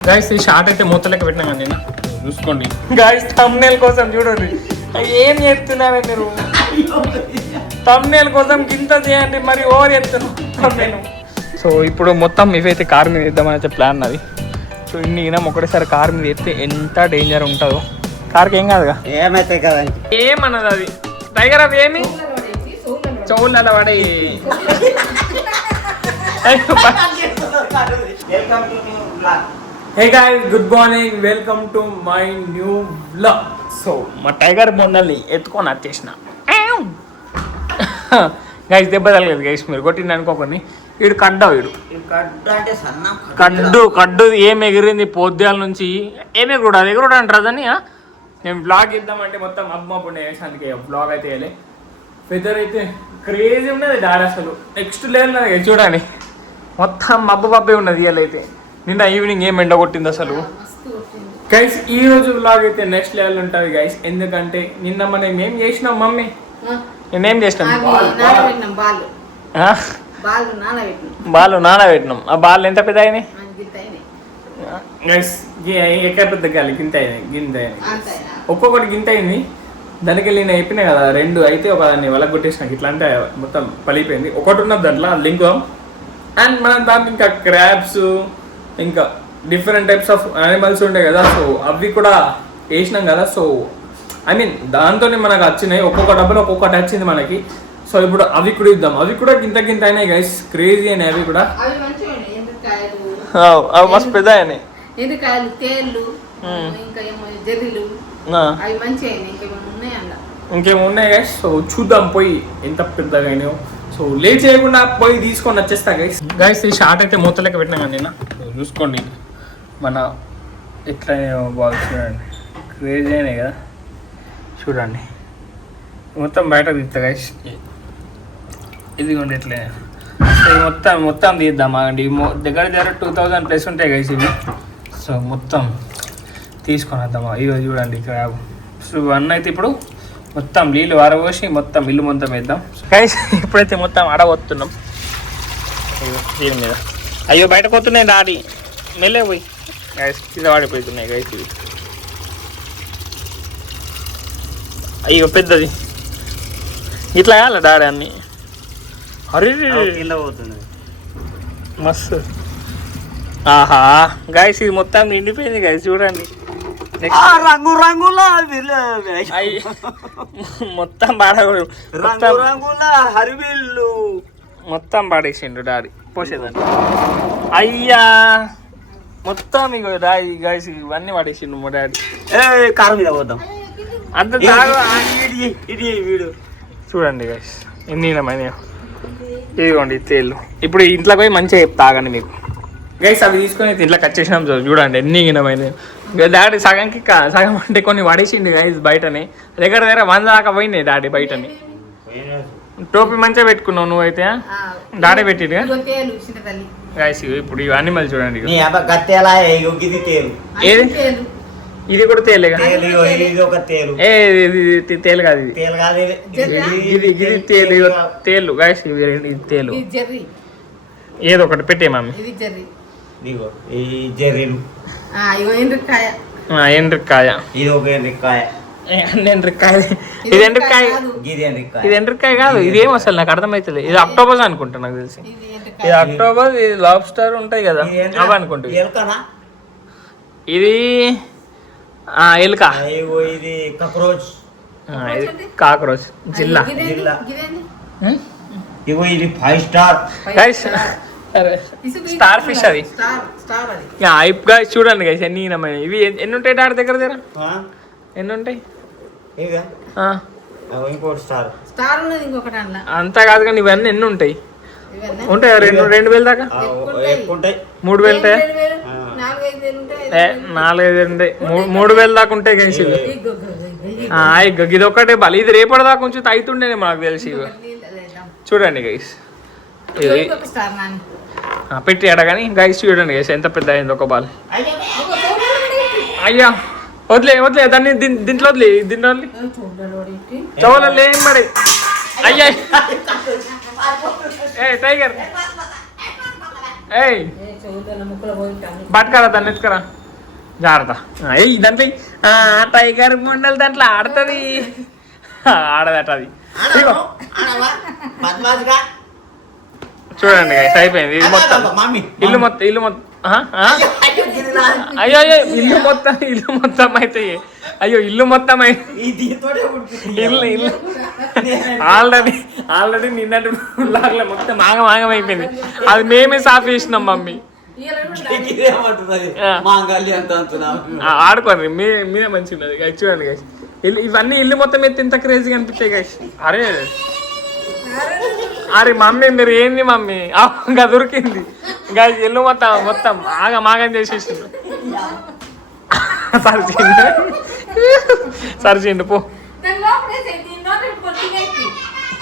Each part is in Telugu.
గైస్ ఈ షార్ట్ అయితే మూతలకి పెట్టినా కానీ నేను చూసుకోండి గైస్ థంబ్నెయిల్ కోసం చూడండి ఏం చేస్తున్నావే మీరు థంబ్నెయిల్ కోసం గింత చేయండి మరి ఓవర్ చేస్తున్నాను నేను సో ఇప్పుడు మొత్తం ఇవైతే కార్ మీద వేద్దామని అయితే ప్లాన్ అది సో ఇన్ని ఇనం ఒకటేసారి కార్ మీద వేస్తే ఎంత డేంజర్ ఉంటుందో కార్కి ఏం కాదుగా ఏమైతే కదండి ఏమన్నది అది టైగర్ అవి ఏమి చౌళ్ళ పడే hey guys good morning welcome to my new vlog so మా టైగర్ బొండల్ని ఎత్తుకొని వచ్చేసిన గైస్ దెబ్బ తగలేదు గైస్ మీరు కొట్టింది అనుకోకండి వీడు కడ్డావు వీడు కడ్డు ఏం ఎగిరింది పొద్దుల నుంచి ఏం ఎగురుడు అది ఎగురుడు అంటారు అని నేను బ్లాగ్ ఇద్దామంటే మొత్తం అమ్మప్పుడు వేసి అందుకే బ్లాగ్ అయితే వేయలే వెదర్ అయితే క్రేజీ ఉన్నది డాడీ అసలు నెక్స్ట్ లెవెల్ ఉన్నది చూడండి మొత్తం మబ్బు ఉన్నది ఇవాళ అయితే నిన్న ఈవినింగ్ ఏం ఎండ కొట్టింది అసలు గైస్ ఈ రోజు బ్లాగ్ అయితే నెక్స్ట్ లెవెల్ ఉంటుంది గైస్ ఎందుకంటే నిన్న మనం ఏం చేసినాం మమ్మీ నేనేం చేసినాం బాల్ నానబెట్టినాం ఆ బాల్ ఎంత పెద్ద అయినాయి గైస్ ఎక్కడ పెద్ద గాలి గింత అయినాయి గింత అయినాయి ఒక్కొక్కటి గింత అయింది దానికి వెళ్ళి నేను చెప్పినా కదా రెండు అయితే ఒక దాన్ని వలకు కొట్టేసినాక ఇట్లా అంటే మొత్తం పలిపోయింది ఒకటి ఉన్నది దాంట్లో లింక్ అండ్ మనం దాంట్లో ఇంకా క్రాబ్స్ ఇంకా డిఫరెంట్ టైప్స్ ఆఫ్ యానిమల్స్ ఉంటాయి కదా సో అవి కూడా వేసినాం కదా సో ఐ మీన్ దాంతోనే మనకు వచ్చినాయి ఒక్కొక్క డబ్బులు ఒక్కొక్కటి వచ్చింది మనకి సో ఇప్పుడు అవి కూడా ఇద్దాం అవి కూడా గింత అయినాయి గైస్ క్రేజీ అయినాయి అవి కూడా అవి మస్తు పెద్ద అయినాయి ఇంకేమో ఉన్నాయి గైస్ సో చూద్దాం పోయి ఎంత పెద్దగా అయినాయో సో లేట్ చేయకుండా పోయి తీసుకొని వచ్చేస్తా గైస్ ఈ షార్ట్ అయితే మూతలకి పెట్టినా కానీ నేను చూసుకోండి మన ఎట్లా బాగా చూడండి క్రేజీ అయినాయి కదా చూడండి మొత్తం బయట తీస్తా గైస్ ఇదిగోండి ఎట్లా మొత్తం తీద్దాం అండి దగ్గర 2000+ ఉంటాయి గైస్ ఇవి సో మొత్తం తీసుకొని వద్దామా ఈరోజు చూడండి క్రాబ్ సో అన్న అయితే ఇప్పుడు మొత్తం నీళ్ళు వారబోసి మొత్తం ఇల్లు మొత్తం వేద్దాం గైస్ ఇప్పుడైతే మొత్తం ఆడబోతున్నాం దీని మీద అయ్యో బయటకు వస్తున్నాయి డాడీ మెల్లే పోయి గైస్ కింద వాడిపోతున్నాయి గైస్ ఇవి అయ్యో పెద్దది ఇట్లా కావాలా డాడీ అన్ని అరే మస్తు ఆహా గైస్ ఇది మొత్తం నిండిపోయింది గైస్ చూడండి రంగు రంగుల మొత్తం పాడకూడదు రంగుల హరివిల్లు మొత్తం పాడేసిండు డాడీ పోసేదాన్ని అయ్యా మొత్తం ఇగో డాడీ గైస్ ఇవన్నీ పడేసిండు మా డాడీ కారు మీద పోద్దాం అంత వీడు చూడండి గైస్ ఎన్ని ఇదిగోండి తేళ్ళు ఇప్పుడు ఇంట్లోకి పోయి మంచిగా తాగండి మీకు గైస్ అవి తీసుకొని ఇంట్లోకి వచ్చేసినాం చూడండి ఎన్ని గినమైనాయి డాడీ సగంకి సగం అంటే కొన్ని పడేసిండి గైస్ బయటనే దగ్గర 100 దాకా పోయినాయి డాడీ బయటని టోపీ మంచిగా పెట్టుకున్నావు నువ్వైతే డాడీ పెట్టిగా గైస్ ఇప్పుడు ఇవి అనిమల్ చూడండి ఏది ఇది కూడా తేలేగా ఇది తేలు కాదు ఇది తేలు గైస్ ఇది తేలు ఏదో ఒకటి పెట్టే మమ్మీ ఎండ్రికాయ ఇది ఎండ్రికాయ కాదు ఇది ఏం అసలు నాకు అర్థమవుతుంది ఇది అక్టోబర్ అనుకుంటా నాకు తెలిసి ఇది అక్టోబర్ ఇది లాబ్స్టర్ ఉంటాయి కదా అవి అనుకుంటా ఇది ఎలుక ఇది కాక్రోచ్ జిల్లా ఇది 5 స్టార్ స్టార్ ఫిష్ అది గైస్ చూడండి గైస్ ఎన్ని ఇవి ఎన్ని ఉంటాయి డాడీ దగ్గర ఎన్ని ఉంటాయి అంతా కాదు కానీ ఇవన్నీ ఎన్ని ఉంటాయి ఉంటాయా 2000 దాకా 3000 ఉంటాయా 4-5 ఉంటాయి 3000 దాకా ఉంటాయి గైస్ ఇవి ఇది ఒకటే బాల్ ఇది రేపటి దాకా కొంచెం అవుతుండే మాకు తెలిసి చూడండి గైస్ పెట్టి అడగాని గైస్ చూడండి గైస్ ఎంత పెద్ద అయింది ఒక బాల్ అయ్యా వదిలే దాన్ని దీంట్లో దీంట్లో చవలే ఏం పడే అయ్యా ఏ టైగర్ ఏయ్ పట్టుకరా దాన్ని ఎత్తుకరా జాగ్రత్త ఏయ్ దాంట్లో టైగర్ ముండలు దాంట్లో ఆడుతుంది ఆడదట అది ఇగో. చూడండి guys, అయిపోయింది ఇది మొత్తం ఇల్లు మొత్తం అయ్యో అయ్యో ఇల్లు మొత్తం అయితే అయ్యో ఇల్లు మొత్తం ఇల్లు ఆల్రెడీ నిన్నటి లాగలే మొత్తం ఆగం అయిపోయింది అది మేమే సాఫ్ చేసినాం మమ్మీ ఆడుకోండి మీరే మంచిగా ఉన్నది guys. చూడండి guys, ఇవన్నీ ఇల్లు మొత్తం ఎత్తి ఇంత క్రేజీగా అనిపిస్తాయి guys. అరే మమ్మీ మీరు ఏంది మమ్మీ ఇంకా దొరికింది గాయ ఇల్లు మొత్తం ఆగం చేసేసిండు సరిచిండు పో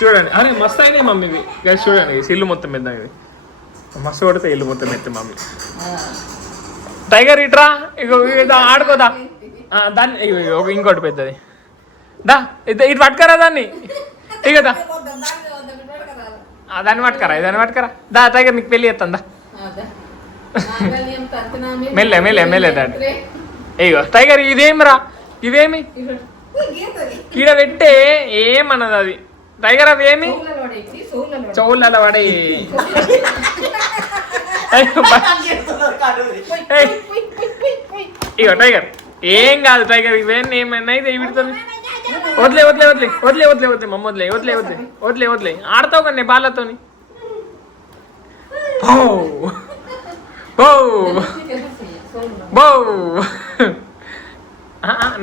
చూడండి. అరే మస్తు అయినాయి మమ్మీ ఇది గాయ చూడండి ఇల్లు మొత్తం పెద్ద ఇది మస్తు కొడితే ఇల్లు మొత్తం ఎత్తి మమ్మీ. టైగర్ ఇట్రా ఇక ఆడుకోదా దాన్ని ఇంకోటి పెద్దది దా ఇటు పట్టుకరా దాన్ని ఇకదా దాన్ని పట్టుకరా దా టైగర్ నీకు పెళ్ళి చేస్తుందా మెల్లే దాన్ని ఇగో టైగర్ ఇదేమిరా ఇవేమి ఈడ పెట్టే ఏమన్నది అది టైగర్ అవి ఏమి చౌలలో పడే ఇగో టైగర్ ఏం కాదు టైగర్ ఇవేం ఏమైనా అయితే విడుతుంది వదిలే మమ్మ వదిలే ఆడతావు కానీ బాలతోని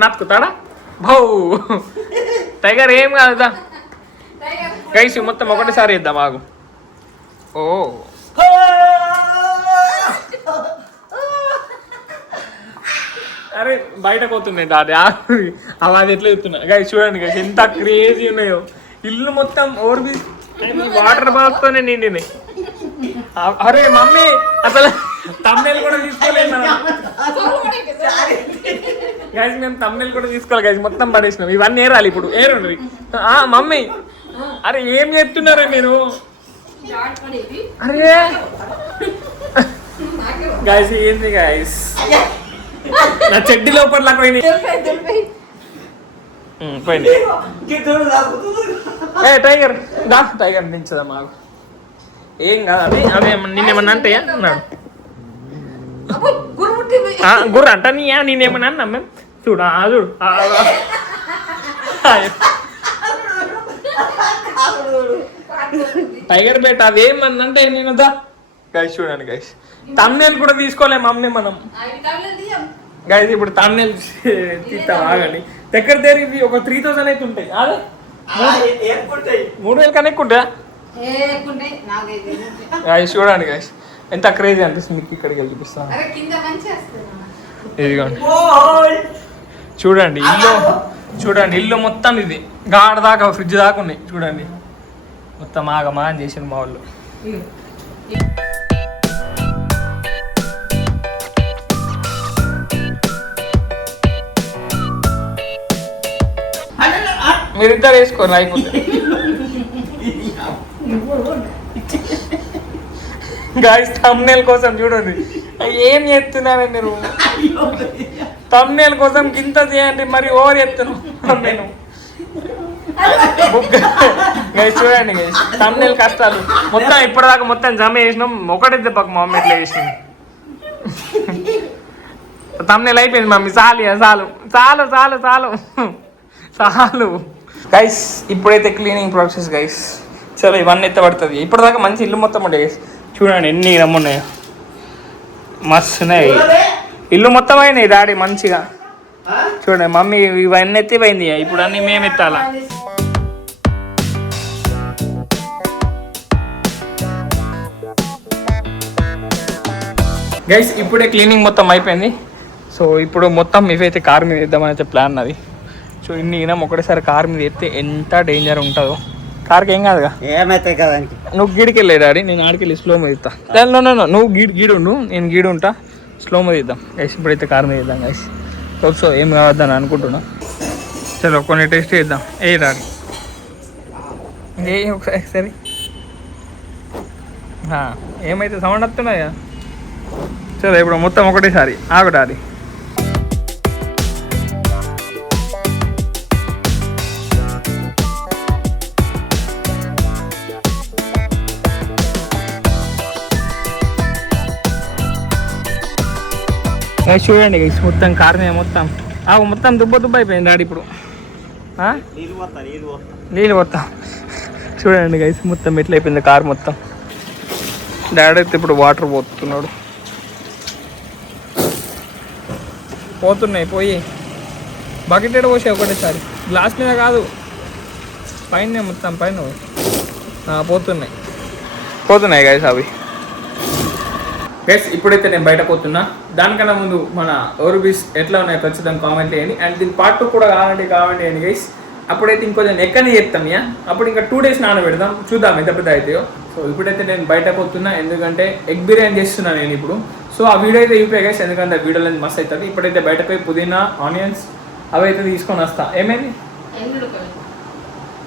నత్తుతాడా భౌ టైగర్ ఏం కాదుదా గైస్ మొత్తం ఒకటిసారి ఇద్దాం ఆగు. ఓ అరే బయటకు పోతున్నాయి దాది అవి ఎట్లా చెప్తున్నా గైస్ చూడండి గైస్ ఎంత క్రేజీ ఉన్నాయో ఇల్లు మొత్తం వాటర్ బాల్స్తోనే నిండినాయి. అరే మమ్మీ అసలు తమ్నేల్ కూడా తీసుకోలేదు గైస్ మేము తమ్నేల్ కూడా తీసుకోవాలి గైస్ మొత్తం పడేసినాం ఇవన్నీ ఏరాలి ఇప్పుడు ఏరుండ్రి మమ్మీ. అరే ఏం చెప్తున్నారా మీరు అరే గైస్ ఏంది గైస్ నా చెడ్డి లోపల పోయింది టైగర్ టైగర్ దించదా మాకు ఏం కాదు అదే నిన్నేమన్నా అంటే అన్నాడు గుర్ర అంట నేనేమన్నా అన్నా మేము చూడు చూడు టైగర్ బేట అదేమన్నంటే నేను దా గైస్ చూడండి గైస్ తమ్నేల్ కూడా తీసుకోలే మమ్మీ మనం గైస్ ఇప్పుడు తమ్నేల్ తీస్తాం ఆగండి దగ్గర ఇవి ఒక 3000 అయితే ఉంటాయి అదే 3000 కన్నా ఎక్కువ ఉంటాయా గైస్ చూడండి గైస్ ఎంత క్రేజీ అనిపిస్తుంది మీకు ఇక్కడికి వెళ్ళి చూపిస్తాను ఇదిగోండి చూడండి ఇల్లు మొత్తం ఇది గాడ దాకా ఫ్రిడ్జ్ దాకా ఉన్నాయి చూడండి మొత్తం ఆగమాగం చేసిన మా వాళ్ళు. మీరిద్దరు వేసుకోరు అయిపోతే గాయ్స్ థంబ్నెయిల్ కోసం చూడండి ఏం చేస్తున్నారే మీరు థంబ్నెయిల్ కోసం గింత చేయండి మరి ఓవర్ చేస్తున్నాను నేను గైస్ చూడండి గైస్ థంబ్నెయిల్ కష్టాలు మొత్తం ఇప్పటిదాకా మొత్తం జమ చేసినాం ఒకటే దెబ్బకు మా మమ్మీ ఎట్లా చేసింది థంబ్నెయిల్ అయిపోయింది మమ్మీ చాలు గైస్ ఇప్పుడైతే క్లీనింగ్ ప్రాసెస్ గైస్ చలో ఇవన్నీ ఎత్తబడుతుంది ఇప్పటిదాకా మంచి ఇల్లు మొత్తం ఉండే గైస్ చూడండి ఎన్ని రమ్మున్నాయో మస్తున్నాయి ఇల్లు మొత్తం అయినాయి డాడీ మంచిగా చూడండి మమ్మీ ఇవన్నీ ఎత్తిపోయింది ఇప్పుడు అన్నీ మేము ఎత్తాలా గైస్ ఇప్పుడే క్లీనింగ్ మొత్తం అయిపోయింది సో ఇప్పుడు మొత్తం ఇవైతే కార్ మీద వేద్దామని అయితే ప్లాన్ అది సో ఇన్ని ఇనం ఒకటేసారి కార్ మీద ఎత్తే ఎంత డేంజర్ ఉంటుందో కార్కి ఏం కాదుగా ఏమైతాయి కదా నువ్వు గీడికి వెళ్ళే డాడీ నేను ఆడికెళ్ళి స్లో మీద ఇస్తా నువ్వు గీడుండు నేను గీడు ఉంటా స్లో మీద ఇద్దాం గైస్ ఇప్పుడైతే కార్ మీద ఇద్దాం గైస్ సో ఏం కావద్దని అనుకుంటున్నా చలో కొన్ని టేస్ట్ చేద్దాం డాడీ ఒకసారి ఏమైతే సౌండ్ వస్తున్నాయా సరే ఇప్పుడు మొత్తం ఒకటేసారి ఆగడాలి. చూడండి మొత్తం కార్ మీద మొత్తం మొత్తం దుబ్బ అయిపోయింది డాడీ ఇప్పుడు నీళ్ళు పోతాం. చూడండి గైస్ మొత్తం ఎట్లా అయిపోయింది కార్ మొత్తం. డాడీ అయితే ఇప్పుడు వాటర్ పోతున్నాడు. పోతున్నాయి పోయి బకెట్ ఎడ పోసాయి ఒకటేసారి గ్లాస్ మీద కాదు పైన మొత్తం పైన పోతున్నాయి గైస్ అవి. గైస్ ఇప్పుడైతే నేను బయట పోతున్నా. దానికన్నా ముందు మన ఓవర్బీస్ ఎట్లా ఉన్నాయో ఖచ్చితంగా కామెంట్ చేయండి. అండ్ దీని పార్ట్ 2 కూడా కామెంట్ చేయండి గైస్. అప్పుడైతే ఇంకొంచెం ఎక్కని చేస్తాం అప్పుడు ఇంకా 2 days నానబెడదాం, చూద్దాం ఎంత పెద్ద అవుతాయో. సో ఇప్పుడైతే నేను బయట పోతున్నా ఎందుకంటే ఎగ్ బిర్యానీ చేస్తున్నాను నేను ఇప్పుడు. సో ఆ వీడియో అయితే చూపే గైస్ ఎందుకంటే ఆ వీడియోలో మస్తు అవుతుంది. ఇప్పుడైతే బయట పోయి పుదీనా ఆనియన్స్ అవి అయితే తీసుకొని వస్తా. ఏమైంది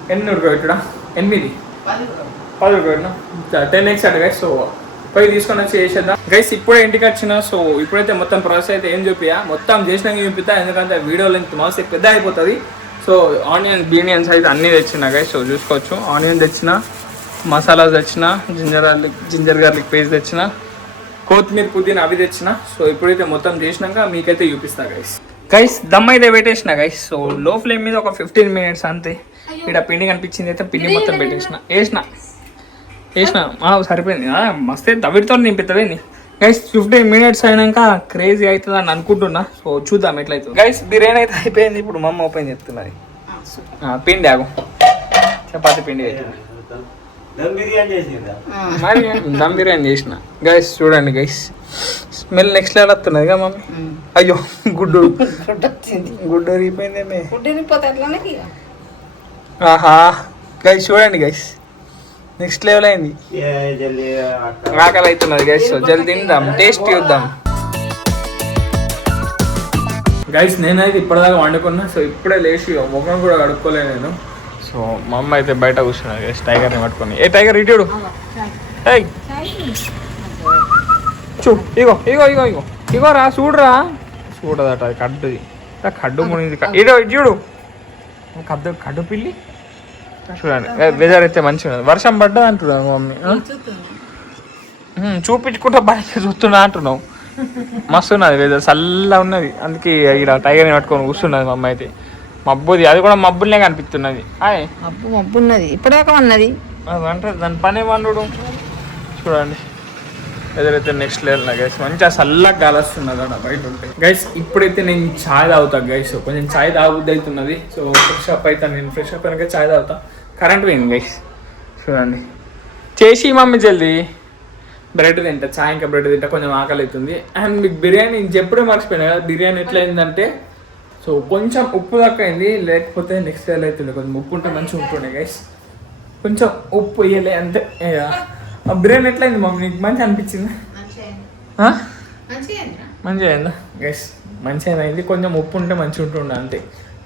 8 ఉడకబెట్టడా 8 10 ఉడకబెట్టినా 10 eggs అట గైస్. సో పోయి తీసుకొని వచ్చి చేసేద్దాం గైస్. ఇప్పుడే ఇంటికి వచ్చిన. సో ఇప్పుడైతే మొత్తం ప్రాసెస్ అయితే ఏం చూపియా మొత్తం చేసినాక చూపిస్తా ఎందుకంటే వీడియో లెంత్ మస్తు పెద్ద అయిపోతుంది. సో బీనియన్స్ అయితే అన్నీ తెచ్చిన గైస్. సో చూసుకోవచ్చు ఆనియన్ తెచ్చిన, మసాలాస్ తెచ్చిన, జింజర్ గార్లిక్ పేస్ట్ తెచ్చిన, కొత్తిమీర పుదీనా అవి తెచ్చిన. సో ఇప్పుడైతే మొత్తం చేసినాక మీకైతే చూపిస్తా గైస్. దమ్ అయితే పెట్టేసిన గైస్. సో లో ఫ్లేమ్ మీద ఒక 15 minutes అంతే. ఇక్కడ పిండి కనిపించింది అయితే పిండి మొత్తం వేసిన సరిపోయింది. మస్తే దవిడితో నింపిస్తుంది గైస్. 15 minutes అయినాక క్రేజీ అవుతుంది అని అనుకుంటున్నా. సో చూద్దాం ఎట్లయితుంది గైస్. బిర్యానీ అయితే అయిపోయింది. ఇప్పుడు మా అమ్మ ఓపెన్ చేస్తున్నది. పిండి ఆగు చపాతి పిండి అవుతుంది మరి దమ్ బిర్యానీ చేసిన గైస్. చూడండి గైస్ స్మెల్ నెక్స్ట్ లెవెల్ వస్తున్నది కదా మమ్మీ. అయ్యో గుడ్డు విరిగిపోయిందేమే. ఆహా గైస్ చూడండి గైస్ నెక్స్ట్ లెవెల్ అయింది. ఆకలి అవుతున్నది గైస్. సో జల్దీ తిందాం, టేస్ట్ చూద్దాం గైస్. నేనైతే ఇప్పటిదాకా వండుకున్నా. సో ఇప్పుడే లేచి ముఖం కూడా కడుక్కోలేదు నేను. సో మా అమ్మ అయితే బయట కూర్చున్నది గైస్ టైగర్ని పట్టుకొని. ఏ టైగర్ ఇటుడు ఇగో రా చూడదట కడ్డుది కడ్డు మునిది చూడు కడ్డు పిల్లి. చూడండి వెదర్ అయితే మంచిగా ఉన్నది. వర్షం పడ్డా అంటున్నావు మమ్మీ. చూపించుకుంటా బయట చూస్తున్నా అంటున్నావు. మస్తు ఉన్నది వెదర్ చల్లగా ఉన్నది. అందుకే ఇక్కడ టైగర్ని పట్టుకొని కూర్చున్నది మా అమ్మ అయితే. మబ్బుది అది కూడా మబ్బులనే కనిపిస్తున్నది. మబ్బు ఉన్నది ఇప్పటిదాకా ఉన్నది అంటే దాని పని వండు. చూడండి వెదర్ అయితే నెక్స్ట్ లెవెల్ గైస్. మంచిగా చల్లగా గాలి వస్తున్నది అన్న బయట ఉంటాయి గైస్. ఇప్పుడైతే నేను ఛాయ్ తాగుతా గైస్. కొంచెం ఛాయ్ తాగుద్ది అవుతున్నది. సో ఫ్రెష్ అప్ అవుతాను నేను. ఫ్రెష్ అప్ అయినాక ఛాయ్ తాగుతా. కరెంట్ పోయింది గైస్. చూడండి చేసి మమ్మీ జల్దీ బ్రెడ్ తింటా. ఛాయ్ ఇంకా బ్రెడ్ తింటా. కొంచెం ఆకలి అవుతుంది. అండ్ మీకు బిర్యానీ ఎప్పుడే మర్చిపోయినా కదా. బిర్యానీ ఎట్లా అయిందంటే సో కొంచెం ఉప్పు తక్కువ అయింది. లేకపోతే నెక్స్ట్ లెవెల్ అవుతుండే. కొంచెం ఉప్పు ఉంటే మంచిగా ఉంటుండే గైస్. కొంచెం ఉప్పు వేయలే అంతే. ఆ బిర్యానీ ఎట్లా అయింది మమ్మీ నీకు మంచిగా అనిపించింది? మంచిగా అయిందా గైస్? మంచిగా అయింది. కొంచెం ఉప్పు ఉంటే మంచిగా ఉంటుండే అంతే.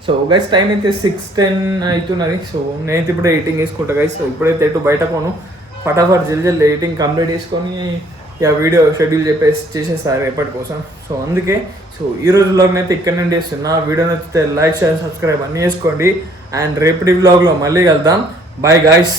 సో గైస్ టైం అయితే 6:10 అవుతున్నది. సో నేనైతే ఇప్పుడే ఎడిటింగ్ వేసుకుంటా గైస్. సో ఇప్పుడైతే ఎటు బయట పోను. ఫటాఫట్ జల్దీ ఎడిటింగ్ కంప్లీట్ చేసుకొని ఇక వీడియో షెడ్యూల్ చేసేస్తారు రేపటి కోసం. సో అందుకే సో ఈ రోజు వ్లాగ్ని అయితే ఇక్కడ నుండి చేస్తున్నా. వీడియో నచ్చితే లైక్ షేర్ సబ్స్క్రైబ్ అన్నీ చేసుకోండి. అండ్ రేపటి వ్లాగ్లో మళ్ళీ కలుద్దాం. Bye guys.